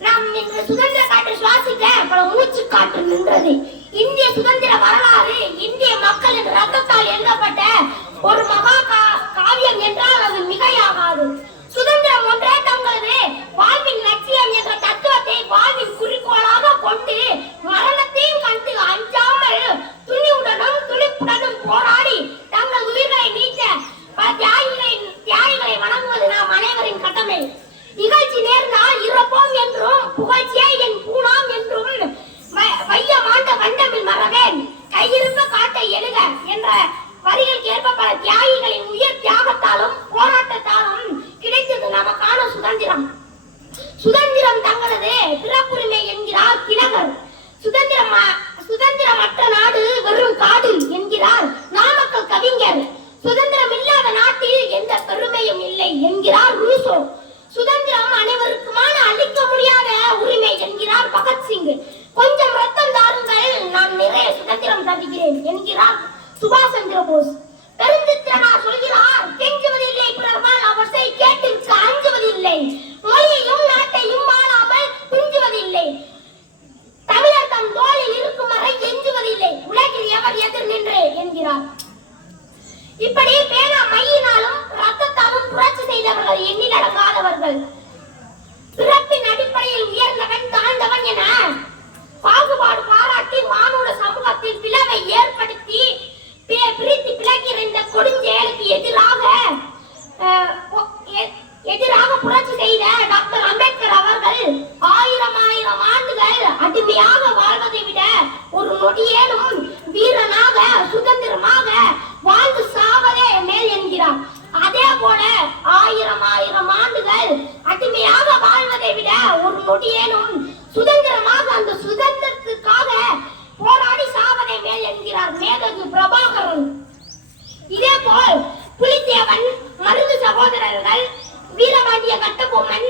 நாம் இன்று சுதந்திர காற்று சுவாசிக்க பல மூச்சு காற்று நின்றது. இந்திய சுதந்திர வரலாறு இந்திய மக்களின் ரத்தத்தால் புகழ்ச்சியே என் பூணாம் என்றும் வ- வையம் வண்டமில் மறவேன். கையிருப்ப காட்டை எழுக என்ற வரிகளுக்கு ஏற்ப பல தியாகிகளின் உயிர் தியாகத்தாலும் போராட்டத்தாலும் கிடைத்தது நமக்கான சுதந்திரம். சுதந்திரம் தங்களது பிறப்புரிமை என்கிறார் திலகர். சுதந்திரம் என்கிறார் பகத்சிங் கொஞ்சம் ரத்தம் தாருங்கள் நான் நிறைய சுதந்திரம் தருகிறேன் என்கிறார் சுபாஷ் சந்திர போஸ். பெருந்தித்திரனா சொல்கிறார் கெஞ்சுவதில்லை பிறர்வால் அவற்றை கேட்டிருக்க அஞ்சுவதில்லை மொழியையும் நாட்டையும் வாழாமல் துஞ்சுவதில்லை தமிழர் தம் தோளில் இருக்கும் வரை எஞ்சுவதில்லை. உலகில் எவர் எதிர் நின்றே? என்கிறார். இப்படி பேனா மையினாலும் ரத்தத்தாலும் புரட்சி செய்தவர்கள் எண்ணிலடங்காதவர்கள். பிறப்பின் பாகுபாடு பாராட்டி மானுட சமூகத்தில் பிளவை ஏற்படுத்தி பி- பிரித்து பிளக்கிற இந்த கொடுஞ்செயலுக்கு எதிராக எ- எதிராக புரட்சி செய்த டாக்டர் அம்பேத்கர் அவர்கள் ஆயிரம் ஆயிரம் ஆண்டுகள் அடிமையாக வாழ்வதை விட ஒரு நொடியேனும் வீரனாக சுதந்திரமாக வாழ்ந்து சாவதே மேல் என்கிறார். அதே போல ஆயிரம் ஆயிரம் ஆண்டுகள் அடிமையாக வாழ்வதை விட ஒரு நொடியேனும் சுதந்திரமாக அந்த சுதந்திரத்துக்காக போராடி சாவதை மேல் என்கிறார் மேதகு பிரபாகரன் இதே போல் புலித்தேவன் மருது சகோதரர்கள் வீரபாண்டிய கட்டபொம்மன்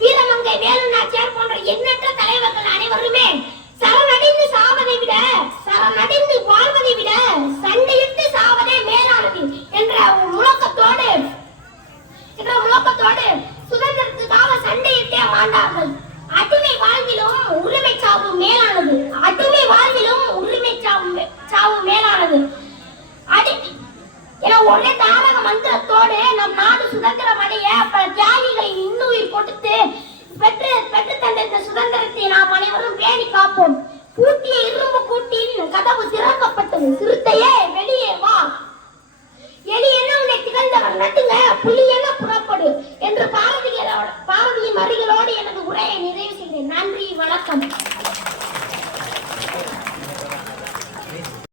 வீரமங்கை வேலுநாச்சியார் போன்ற எண்ணற்ற தலைவர்கள் அனைவருமே சரணடைந்து சாவதை விட சரணடைந்து வாழ்வதை விட சண்டையிட்டு சாவதே மேலானது என்ற முழக்கத்தோடு என்ற முழக்கத்தோடு சுதந்திரத்துக்காக சண்டையிட்டே மாண்டார்கள் அடிமை வாழ்விலும் உரிமை சாவு மேலானது. அடிமை வாழ்விலும் உரிமை சாவு சாவு மேலானது. ஏன்னா உடனே தாரக மந்திரத்தோடு நம் நாடு சுதந்திரம் அடைய பல தியாகிகளை இன்னுயிர் கொடுத்து பெற்று பெற்று தந்த இந்த சுதந்திரத்தை நாம் அனைவரும் பேணி காப்போம். பூட்டிய இரும்பு கூட்டின் கதவு திறக்கப்பட்டது. சிறுத்தையே வெளியே வா. எலி என்ன உன்னை திகழ்ந்தவர்? நட்டுங்க புலி என்ன புறப்படு? என்று பாரதியரோட பாரதியின் வரிகளோடு எனது உரையை நிறைவு செய்தேன். நன்றி வணக்கம்.